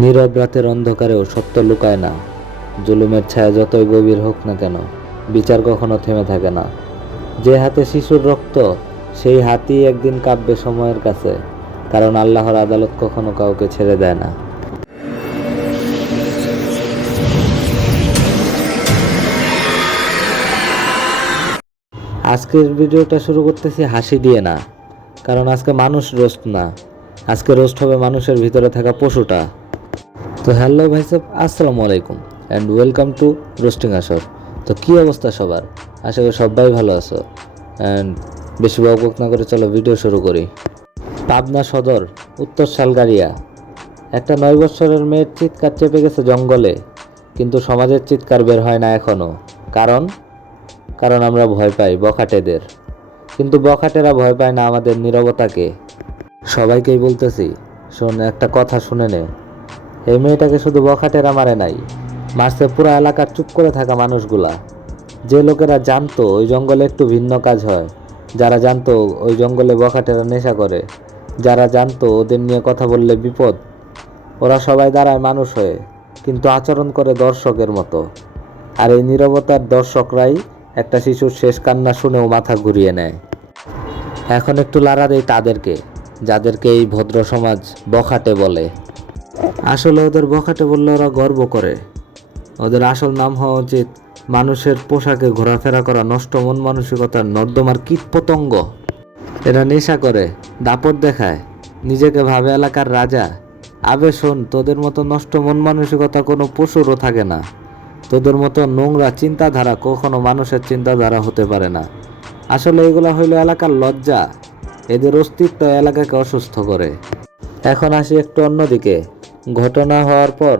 নীরব রাতের অন্ধকারেও সত্য লুকায় না। জুলুমের ছায়া যতই গভীর হোক না কেন, বিচার কখনো থেমে থাকে না। যে হাতে শিশুর রক্ত, সেই হাতই একদিন কাঁপবে সময়ের কাছে, কারণ আল্লাহর আদালত কখনো কাউকে ছেড়ে দেয় না। আজকের ভিডিওটা শুরু করতেছি হাসি দিয়ে না, কারণ আজকে মানুষ রোস্ট না, আজকে রোস্ট হবে মানুষের ভিতরে থাকা পশুটা। তো হ্যালো ভাই সাহেব, আসসালামু আলাইকুম অ্যান্ড ওয়েলকাম টু রোস্টিং আসর। তো কী অবস্থা সবার? আশা করি সবাই ভালো আছো অ্যান্ড বেশি বকবক না করে চলো ভিডিও শুরু করি। পাবনা সদর, উত্তর শালগাড়িয়া। একটা 9 বছরের মেয়ের চিৎকার চেপে গেছে জঙ্গলে, কিন্তু সমাজের চিৎকার বের হয় না এখনও। কারণ কারণ আমরা ভয় পাই বখাটেদের, কিন্তু বখাটেরা ভয় পায় না আমাদের নীরবতাকে। সবাইকেই বলতেছি, শোন একটা কথা শুনে নে। এই মেয়েটাকে শুধু বখাটেরা মারে নাই, মারছে পুরো এলাকার চুপ করে থাকা মানুষগুলা। যে লোকেরা জানতো ওই জঙ্গলে একটু ভিন্ন কাজ হয়, যারা জানতো ওই জঙ্গলে বখাটেরা নেশা করে, যারা জানতো ওদের নিয়ে কথা বললে বিপদ, ওরা সবাই দাঁড়ায় মানুষ হয়ে, কিন্তু আচরণ করে দর্শকের মতো। আর এই নীরবতার দর্শকরাই একটা শিশুর শেষ কান্না শুনেও মাথা ঘুরিয়ে নেয়। এখন একটু লাড়া দেয় তাদেরকে, যাদেরকে এই ভদ্র সমাজ বখাটে বলে। আসলে ওদের বখাটে বললে ওরা গর্ব করে। ওদের আসল নাম হওয়া উচিত মানুষের পোশাকে ঘোরাফেরা করা নষ্ট মন মানসিকতার নর্দমার কীটপতঙ্গ। এরা নেশা করে, দাপট দেখায়, নিজেকে ভাবে এলাকার রাজা। আবে শোন, তোদের মতো নষ্ট মন মানসিকতা কোনো পশুরও থাকে না। তোদের মতো নোংরা চিন্তাধারা কখনো মানুষের চিন্তাধারা হতে পারে না। আসলে এগুলা হইল এলাকার লজ্জা। এদের অস্তিত্ব এলাকাকে অসুস্থ করে। এখন আসি একটু অন্যদিকে। ঘটনা হওয়ার পর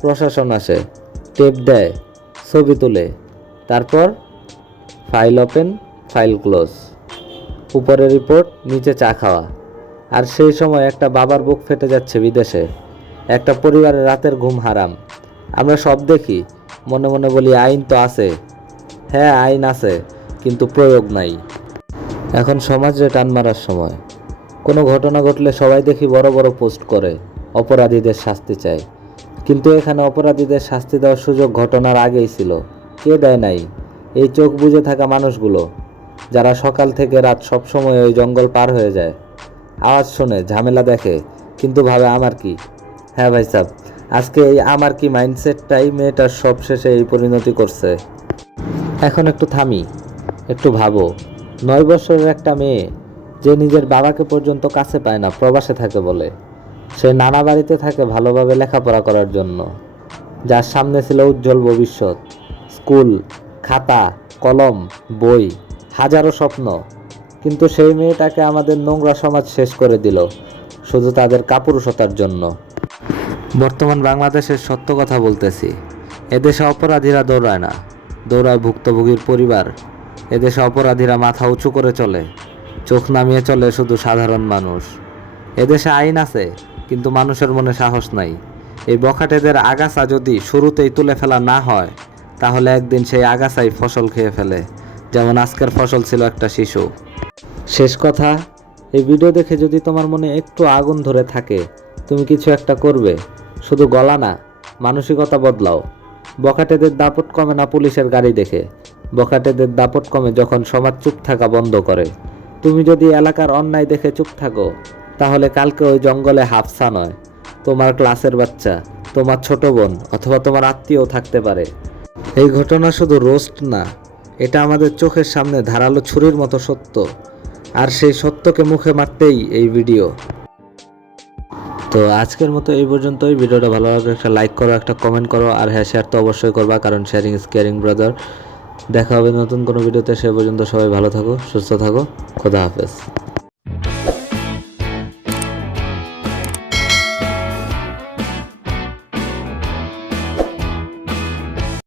প্রশাসন আসে, টেপ দেয়, ছবি তুলে, তারপর ফাইল ওপেন, ফাইল ক্লোজ, উপরে রিপোর্ট, নিচে চা খাওয়া। আর সেই সময় একটা বাবার বুক ফেটে যাচ্ছে বিদেশে, একটা পরিবারের রাতের ঘুম হারাম। আমরা সব দেখি, মনে মনে বলি আইন তো আছে। হ্যাঁ আইন আছে, কিন্তু প্রয়োগ নাই। এখন সমাজে টান মারার সময়। কোনো ঘটনা ঘটলে সবাই দেখি বড় বড় পোস্ট করে, অপরাধীদের শাস্তি চায়। কিন্তু এখানে অপরাধীদের শাস্তি দেওয়ার সুযোগ ঘটনার আগেই ছিল। কে দেয় নাই? এই চোখ বুজে থাকা মানুষগুলো, যারা সকাল থেকে রাত সব সময় ওই জঙ্গল পার হয়ে যায়, আওয়াজ শোনে, ঝামেলা দেখে, কিন্তু ভাবে আমার কি। হ্যাঁ ভাই সাহেব, আজকে এই আমার কি মাইন্ডসেটটাই মেয়েটার সব শেষে এই পরিণতি করছে। এখন একটু থামি, একটু ভাবো। 9 বছরের একটা মেয়ে, যে নিজের বাবাকে পর্যন্ত কাছে পায় না, প্রবাসে থাকে বলে। সে নানা বাড়িতে থাকে ভালোভাবে লেখাপড়া করার জন্য। যার সামনে ছিল উজ্জ্বল ভবিষ্যৎ, স্কুল, খাতা, কলম, বই, হাজারো স্বপ্ন। কিন্তু সেই মেয়েটাকে আমাদের নোংরা সমাজ শেষ করে দিল, শুধু তাদের কাপুরুষতার জন্য। বর্তমান বাংলাদেশের সত্য কথা বলতেছি। এদেশে অপরাধীরা দৌড়ায় না, দৌড়ায় ভুক্তভোগীর পরিবার। এদেশে অপরাধীরা মাথা উঁচু করে চলে, চোখ নামিয়ে চলে শুধু সাধারণ মানুষ। এদেশে আইন আছে, কিন্তু মানুষের মনে সাহস নাই। এই বখাটেদের আগাছা যদি শুরুতেই তুলে ফেলা না হয়, তাহলে একদিন সেই আগাছাই ফসল খেয়ে ফেলে, যেমন আজকের ফসল ছিল একটা শিশু। শেষ কথা, এই ভিডিও দেখে যদি তোমার মনে একটু আগুন ধরে থাকে, তুমি কিছু একটা করবে। শুধু গলা না, মানসিকতা বদলাও। বখাটেদের দাপট কমে না পুলিশের গাড়ি দেখে, বখাটেদের দাপট কমে যখন সমাজ চুপ থাকা বন্ধ করে। তুমি যদি এলাকার অন্যায় দেখে চুপ থাকো, তাহলে কালকে ওই জঙ্গলে হাফসা নয়, তোমার ক্লাসের বাচ্চা, তোমার ছোট বোন অথবা তোমার আত্মীয় থাকতে পারে। এই ঘটনা শুধু রোস্ট না, এটা আমাদের চোখের সামনে ধারালো ছুরির মতো সত্য। আর সেই সত্যকে মুখে মারতেই এই ভিডিও। তো আজকের মতো এই পর্যন্তই। ভিডিওটা ভালো লাগলে একটা লাইক করো, একটা কমেন্ট করো, আর হ্যাঁ শেয়ার তো অবশ্যই করবা, কারণ শেয়ারিং ইজ কেয়ারিং ব্রাদার। দেখা হবে নতুন কোনো ভিডিওতে। সে পর্যন্ত সবাই ভালো থাকো, সুস্থ থাকো, খোদা হাফেজ।